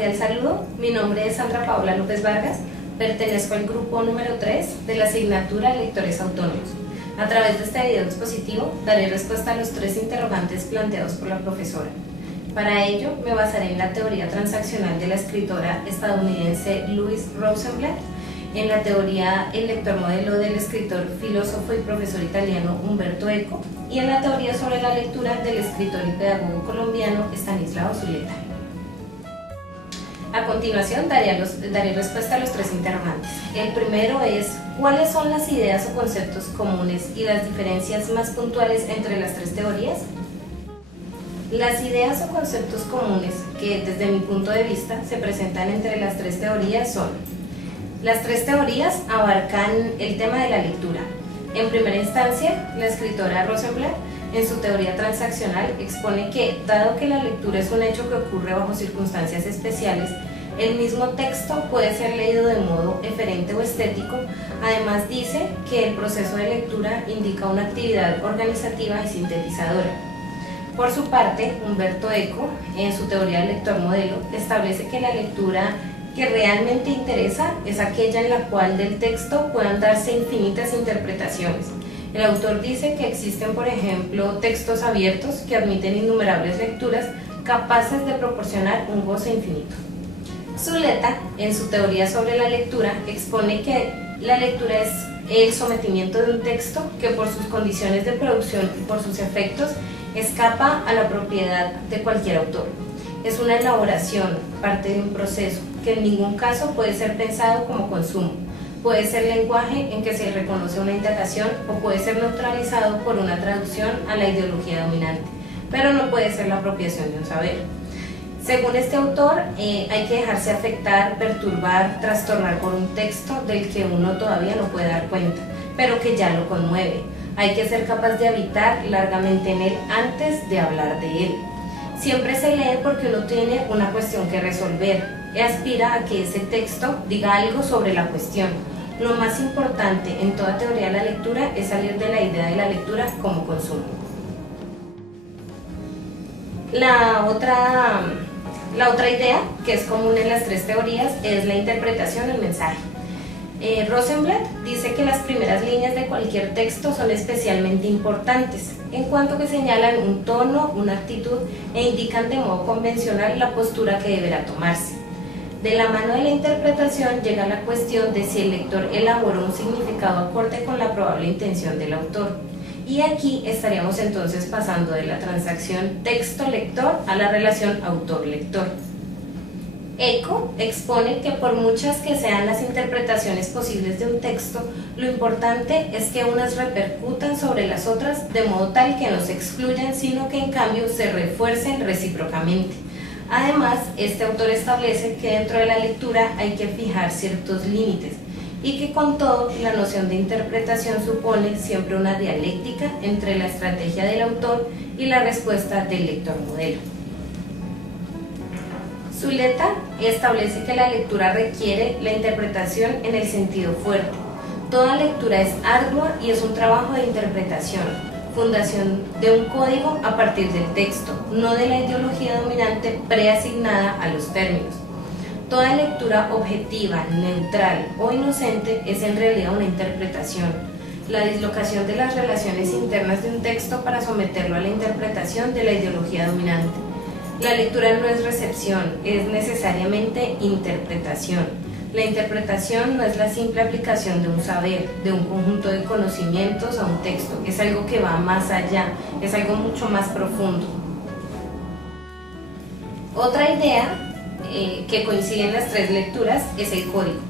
cordial saludo, mi nombre es Sandra Paola López Vargas, pertenezco al grupo número 3 de la asignatura Lectores Autónomos. A través de este video expositivo daré respuesta a los 3 interrogantes planteados por la profesora. Para ello me basaré en la teoría transaccional de la escritora estadounidense Louise Rosenblatt, en la teoría El lector modelo del escritor, filósofo y profesor italiano Umberto Eco, y en la teoría sobre la lectura del escritor y pedagogo colombiano Estanislao Zuleta. A continuación daré respuesta a los 3 interrogantes. El primero es: ¿cuáles son las ideas o conceptos comunes y las diferencias más puntuales entre las 3 teorías? Las ideas o conceptos comunes que desde mi punto de vista se presentan entre las 3 teorías son: las 3 teorías abarcan el tema de la lectura. En primera instancia, la escritora Rosenblatt, en su teoría transaccional, expone que, dado que la lectura es un hecho que ocurre bajo circunstancias especiales, el mismo texto puede ser leído de modo eferente o estético. Además dice que el proceso de lectura indica una actividad organizativa y sintetizadora. Por su parte, Umberto Eco, en su teoría del lector modelo, establece que la lectura que realmente interesa es aquella en la cual del texto puedan darse infinitas interpretaciones. El autor dice que existen, por ejemplo, textos abiertos que admiten innumerables lecturas capaces de proporcionar un goce infinito. Zuleta, en su teoría sobre la lectura, expone que la lectura es el sometimiento de un texto que por sus condiciones de producción y por sus efectos escapa a la propiedad de cualquier autor. Es una elaboración, parte de un proceso, que en ningún caso puede ser pensado como consumo. Puede ser lenguaje en que se reconoce una indagación o puede ser neutralizado por una traducción a la ideología dominante, pero no puede ser la apropiación de un saber. Según este autor, hay que dejarse afectar, perturbar, trastornar por un texto del que uno todavía no puede dar cuenta, pero que ya lo conmueve. Hay que ser capaz de habitar largamente en él antes de hablar de él. Siempre se lee porque uno tiene una cuestión que resolver y aspira a que ese texto diga algo sobre la cuestión. Lo más importante en toda teoría de la lectura es salir de la idea de la lectura como consumo. La otra idea que es común en las 3 teorías es la interpretación del mensaje. Rosenblatt dice que las primeras líneas de cualquier texto son especialmente importantes, en cuanto que señalan un tono, una actitud e indican de modo convencional la postura que deberá tomarse. De la mano de la interpretación llega la cuestión de si el lector elaboró un significado acorde con la probable intención del autor. Y aquí estaríamos entonces pasando de la transacción texto-lector a la relación autor-lector. Eco expone que por muchas que sean las interpretaciones posibles de un texto, lo importante es que unas repercutan sobre las otras de modo tal que no se excluyan, sino que en cambio se refuercen recíprocamente. Además, este autor establece que dentro de la lectura hay que fijar ciertos límites y que con todo la noción de interpretación supone siempre una dialéctica entre la estrategia del autor y la respuesta del lector modelo. Zuleta establece que la lectura requiere la interpretación en el sentido fuerte. Toda lectura es ardua y es un trabajo de interpretación, fundación de un código a partir del texto, no de la ideología dominante preasignada a los términos. Toda lectura objetiva, neutral o inocente es en realidad una interpretación, la dislocación de las relaciones internas de un texto para someterlo a la interpretación de la ideología dominante. La lectura no es recepción, es necesariamente interpretación. La interpretación no es la simple aplicación de un saber, de un conjunto de conocimientos a un texto, es algo que va más allá, es algo mucho más profundo. Otra idea que coincide en las 3 lecturas es el código.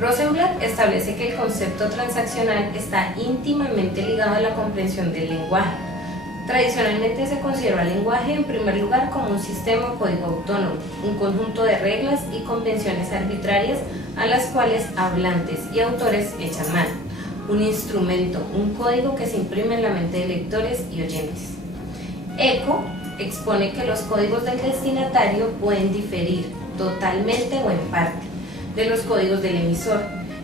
Rosenblatt establece que el concepto transaccional está íntimamente ligado a la comprensión del lenguaje. Tradicionalmente se considera el lenguaje en primer lugar como un sistema o código autónomo, un conjunto de reglas y convenciones arbitrarias a las cuales hablantes y autores echan mano, un instrumento, un código que se imprime en la mente de lectores y oyentes. Eco expone que los códigos del destinatario pueden diferir totalmente o en parte de los códigos del emisor,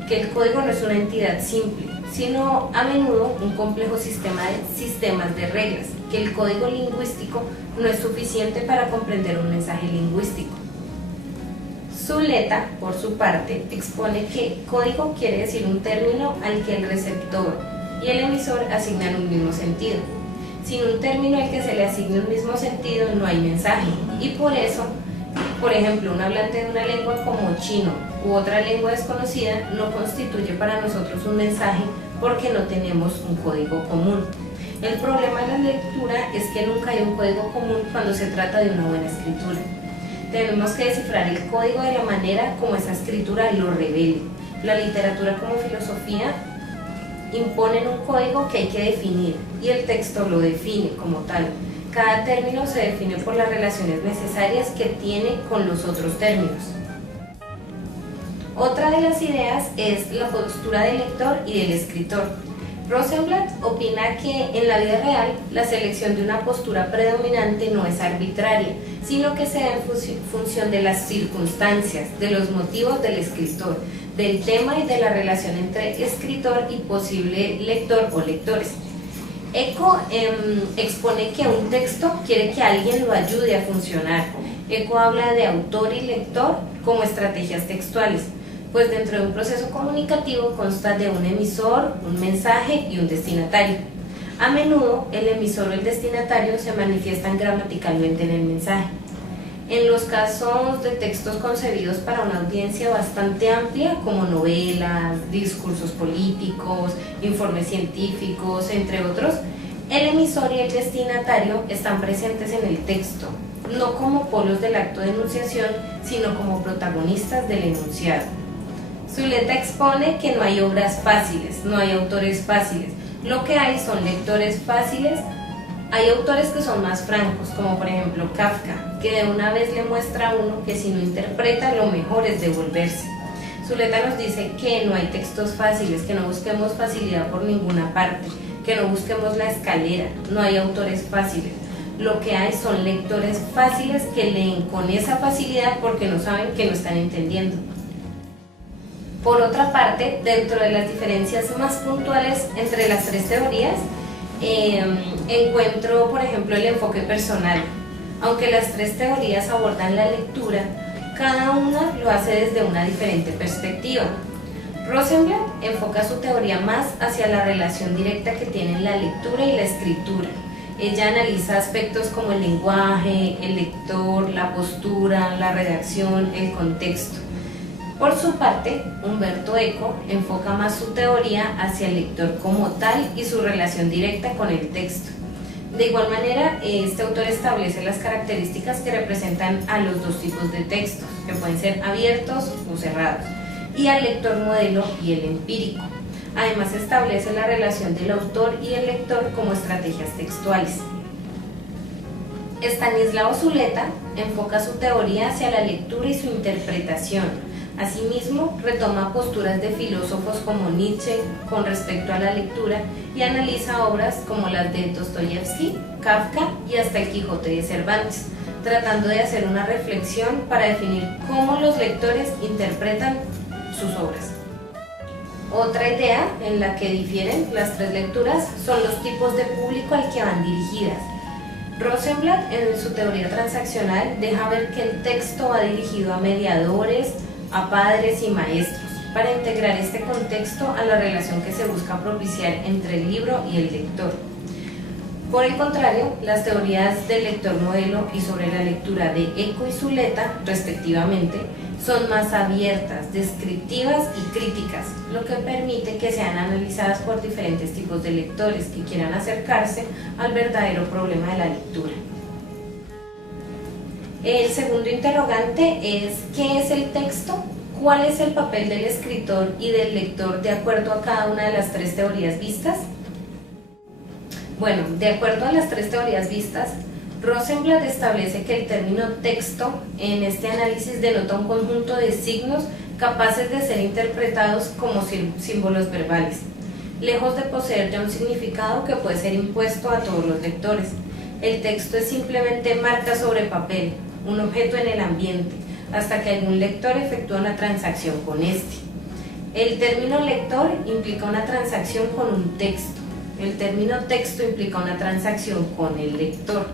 que el código no es una entidad simple, sino a menudo un complejo sistema de sistemas de reglas, que el código lingüístico no es suficiente para comprender un mensaje lingüístico. Zuleta, por su parte, expone que código quiere decir un término al que el receptor y el emisor asignan un mismo sentido. Sin un término al que se le asigne un mismo sentido no hay mensaje, y por eso, por ejemplo, un hablante de una lengua como chino u otra lengua desconocida no constituye para nosotros un mensaje porque no tenemos un código común. El problema de la lectura es que nunca hay un código común cuando se trata de una buena escritura. Tenemos que descifrar el código de la manera como esa escritura lo revele. La literatura como filosofía imponen un código que hay que definir y el texto lo define como tal. Cada término se define por las relaciones necesarias que tiene con los otros términos. Otra de las ideas es la postura del lector y del escritor. Rosenblatt opina que en la vida real la selección de una postura predominante no es arbitraria, sino que se da en función de las circunstancias, de los motivos del escritor, del tema y de la relación entre escritor y posible lector o lectores. Eco expone que un texto quiere que alguien lo ayude a funcionar. Eco habla de autor y lector como estrategias textuales, pues dentro de un proceso comunicativo consta de un emisor, un mensaje y un destinatario. A menudo el emisor o el destinatario se manifiestan gramaticalmente en el mensaje. En los casos de textos concebidos para una audiencia bastante amplia, como novelas, discursos políticos, informes científicos, entre otros, el emisor y el destinatario están presentes en el texto, no como polos del acto de enunciación, sino como protagonistas del enunciado. Zuleta expone que no hay obras fáciles, no hay autores fáciles, lo que hay son lectores fáciles. Hay autores que son más francos, como por ejemplo Kafka, que de una vez le muestra a uno que si no interpreta, lo mejor es devolverse. Zuleta nos dice que no hay textos fáciles, que no busquemos facilidad por ninguna parte, que no busquemos la escalera, no hay autores fáciles. Lo que hay son lectores fáciles que leen con esa facilidad porque no saben que no están entendiendo. Por otra parte, dentro de las diferencias más puntuales entre las tres teorías, encuentro, por ejemplo, el enfoque personal. Aunque las tres teorías abordan la lectura, cada una lo hace desde una diferente perspectiva. Rosenblatt enfoca su teoría más hacia la relación directa que tienen la lectura y la escritura. Ella analiza aspectos como el lenguaje, el lector, la postura, la redacción, el contexto. Por su parte, Umberto Eco enfoca más su teoría hacia el lector como tal y su relación directa con el texto. De igual manera, este autor establece las características que representan a los dos tipos de textos, que pueden ser abiertos o cerrados, y al lector modelo y el empírico. Además, establece la relación del autor y el lector como estrategias textuales. Estanislao Zuleta enfoca su teoría hacia la lectura y su interpretación. Asimismo, retoma posturas de filósofos como Nietzsche con respecto a la lectura y analiza obras como las de Dostoyevsky, Kafka y hasta el Quijote de Cervantes, tratando de hacer una reflexión para definir cómo los lectores interpretan sus obras. Otra idea en la que difieren las tres lecturas son los tipos de público al que van dirigidas. Rosenblatt, en su teoría transaccional, deja ver que el texto va dirigido a mediadores, a padres y maestros, para integrar este contexto a la relación que se busca propiciar entre el libro y el lector. Por el contrario, las teorías del lector modelo y sobre la lectura de Eco y Zuleta, respectivamente, son más abiertas, descriptivas y críticas, lo que permite que sean analizadas por diferentes tipos de lectores que quieran acercarse al verdadero problema de la lectura. El segundo interrogante es: ¿qué es el texto? ¿Cuál es el papel del escritor y del lector de acuerdo a cada una de las tres teorías vistas? Bueno, de acuerdo a las tres teorías vistas, Rosenblatt establece que el término texto en este análisis denota un conjunto de signos capaces de ser interpretados como símbolos verbales, lejos de poseer ya un significado que puede ser impuesto a todos los lectores. El texto es simplemente marca sobre papel, un objeto en el ambiente, hasta que algún lector efectúa una transacción con este. El término lector implica una transacción con un texto. El término texto implica una transacción con el lector.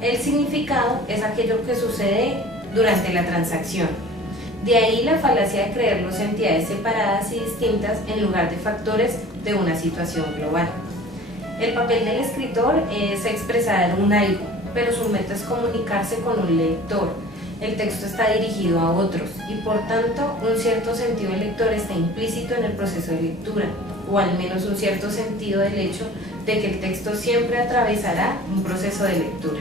El significado es aquello que sucede durante la transacción. De ahí la falacia de creerlos entidades separadas y distintas en lugar de factores de una situación global. El papel del escritor es expresar un algo, pero su meta es comunicarse con un lector. El texto está dirigido a otros y por tanto un cierto sentido del lector está implícito en el proceso de lectura, o al menos un cierto sentido del hecho de que el texto siempre atravesará un proceso de lectura.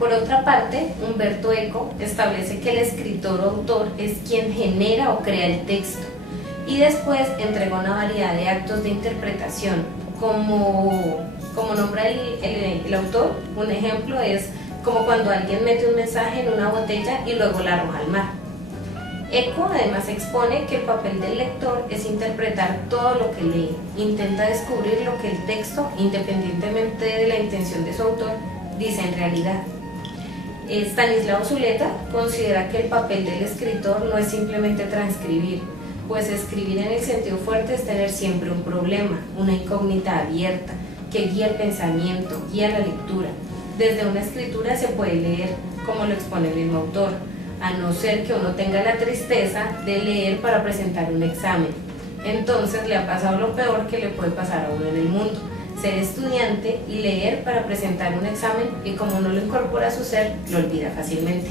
Por otra parte, Umberto Eco establece que el escritor o autor es quien genera o crea el texto y después entrega una variedad de actos de interpretación, como nombra el autor. Un ejemplo es como cuando alguien mete un mensaje en una botella y luego la arroja al mar. Eco además expone que el papel del lector es interpretar todo lo que lee, intenta descubrir lo que el texto, independientemente de la intención de su autor, dice en realidad. Stanislao Zuleta considera que el papel del escritor no es simplemente transcribir, pues escribir en el sentido fuerte es tener siempre un problema, una incógnita abierta, que guía el pensamiento, guía la lectura. Desde una escritura se puede leer, como lo expone el mismo autor, a no ser que uno tenga la tristeza de leer para presentar un examen. Entonces le ha pasado lo peor que le puede pasar a uno en el mundo: ser estudiante y leer para presentar un examen, y como no lo incorpora a su ser, lo olvida fácilmente.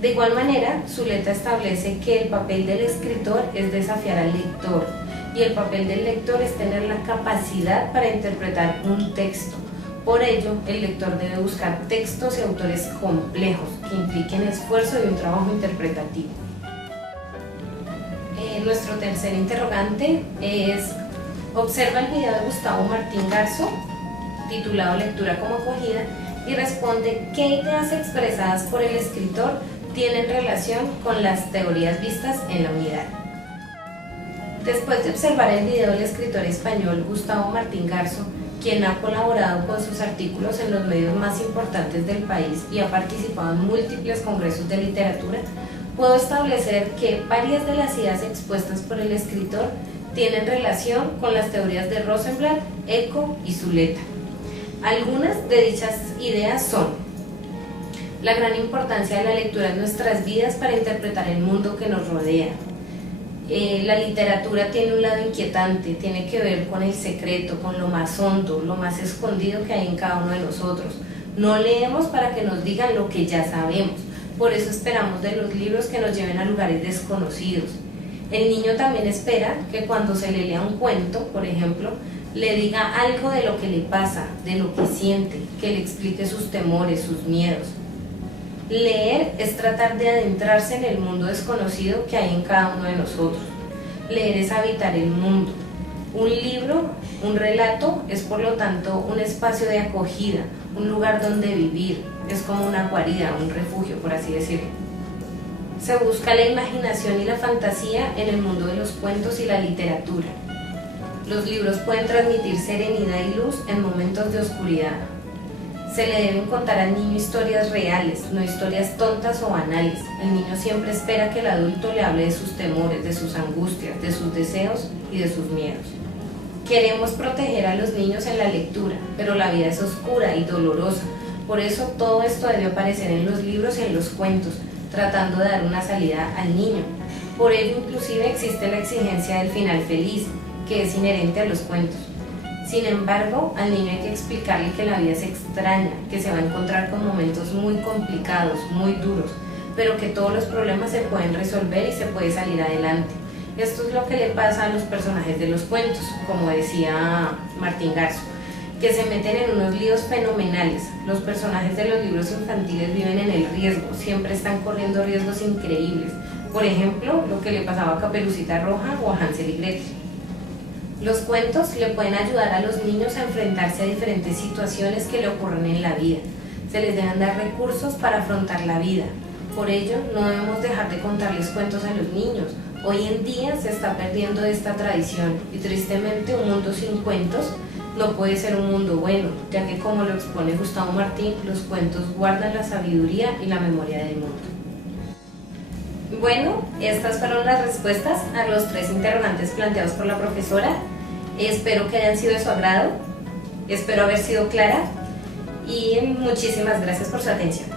De igual manera, Zuleta establece que el papel del escritor es desafiar al lector, y el papel del lector es tener la capacidad para interpretar un texto. Por ello, el lector debe buscar textos y autores complejos que impliquen esfuerzo y un trabajo interpretativo. Nuestro tercer interrogante es: observa el video de Gustavo Martín Garzo, titulado Lectura como acogida, y responde qué ideas expresadas por el escritor tienen relación con las teorías vistas en la unidad. Después de observar el video del escritor español Gustavo Martín Garzo, quien ha colaborado con sus artículos en los medios más importantes del país y ha participado en múltiples congresos de literatura, puedo establecer que varias de las ideas expuestas por el escritor tienen relación con las teorías de Rosenblatt, Eco y Zuleta. Algunas de dichas ideas son: la gran importancia de la lectura en nuestras vidas para interpretar el mundo que nos rodea. La literatura tiene un lado inquietante, tiene que ver con el secreto, con lo más hondo, lo más escondido que hay en cada uno de nosotros. No leemos para que nos digan lo que ya sabemos, por eso esperamos de los libros que nos lleven a lugares desconocidos. El niño también espera que cuando se le lea un cuento, por ejemplo, le diga algo de lo que le pasa, de lo que siente, que le explique sus temores, sus miedos. Leer es tratar de adentrarse en el mundo desconocido que hay en cada uno de nosotros. Leer es habitar el mundo. Un libro, un relato, es por lo tanto un espacio de acogida, un lugar donde vivir. Es como una guarida, un refugio, por así decirlo. Se busca la imaginación y la fantasía en el mundo de los cuentos y la literatura. Los libros pueden transmitir serenidad y luz en momentos de oscuridad. Se le deben contar al niño historias reales, no historias tontas o banales. El niño siempre espera que el adulto le hable de sus temores, de sus angustias, de sus deseos y de sus miedos. Queremos proteger a los niños en la lectura, pero la vida es oscura y dolorosa. Por eso todo esto debe aparecer en los libros y en los cuentos, tratando de dar una salida al niño. Por ello, inclusive, existe la exigencia del final feliz, que es inherente a los cuentos. Sin embargo, al niño hay que explicarle que la vida es extraña, que se va a encontrar con momentos muy complicados, muy duros, pero que todos los problemas se pueden resolver y se puede salir adelante. Esto es lo que le pasa a los personajes de los cuentos, como decía Martín Garzo, que se meten en unos líos fenomenales. Los personajes de los libros infantiles viven en el riesgo, siempre están corriendo riesgos increíbles. Por ejemplo, lo que le pasaba a Caperucita Roja o a Hansel y Gretel. Los cuentos le pueden ayudar a los niños a enfrentarse a diferentes situaciones que le ocurren en la vida. Se les deben dar recursos para afrontar la vida. Por ello, no debemos dejar de contarles cuentos a los niños. Hoy en día se está perdiendo esta tradición y tristemente un mundo sin cuentos no puede ser un mundo bueno, ya que, como lo expone Gustavo Martín, los cuentos guardan la sabiduría y la memoria del mundo. Bueno, estas fueron las respuestas a los 3 interrogantes planteados por la profesora. Espero que hayan sido de su agrado, espero haber sido clara y muchísimas gracias por su atención.